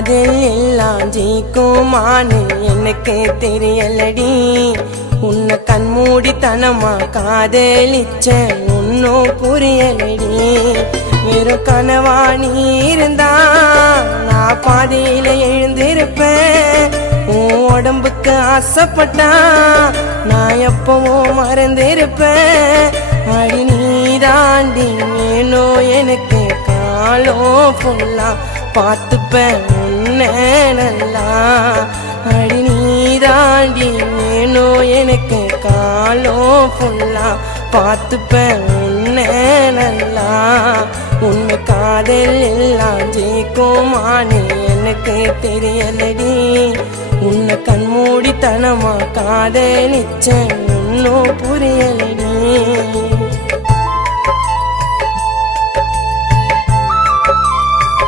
காதல் எல்லாம் ஜெயிக்குமான்னு எனக்கு தெரியலடி. உன்னை கண்மூடித்தனமா காதலிச்ச ஒன்னும் புரியலடி. வெறும் கனவா நீ இருந்தா நான் பாதையில எழுந்திருப்பேன். உன் உடம்புக்கு ஆசைப்பட்டா நான் எப்பவும் மறந்திருப்பேன். அடி நீ தாண்டி வேணும் எனக்கு காலம் ஃபுல்லா பார்த்துப்பேன் உன்னை நல்லா. அடி நீ தாண்டி வேணும் எனக்கு காலம் ஃபுல்லா பார்த்துப்பேன் உன்னை நல்லா. உண்மை காதல் எல்லாம் ஜெயிக்குமான்னு எனக்கு தெரியலடி. உன்னை கண்மூடித்தனமா காதலிச்ச ஒன்னும் புரியலடி.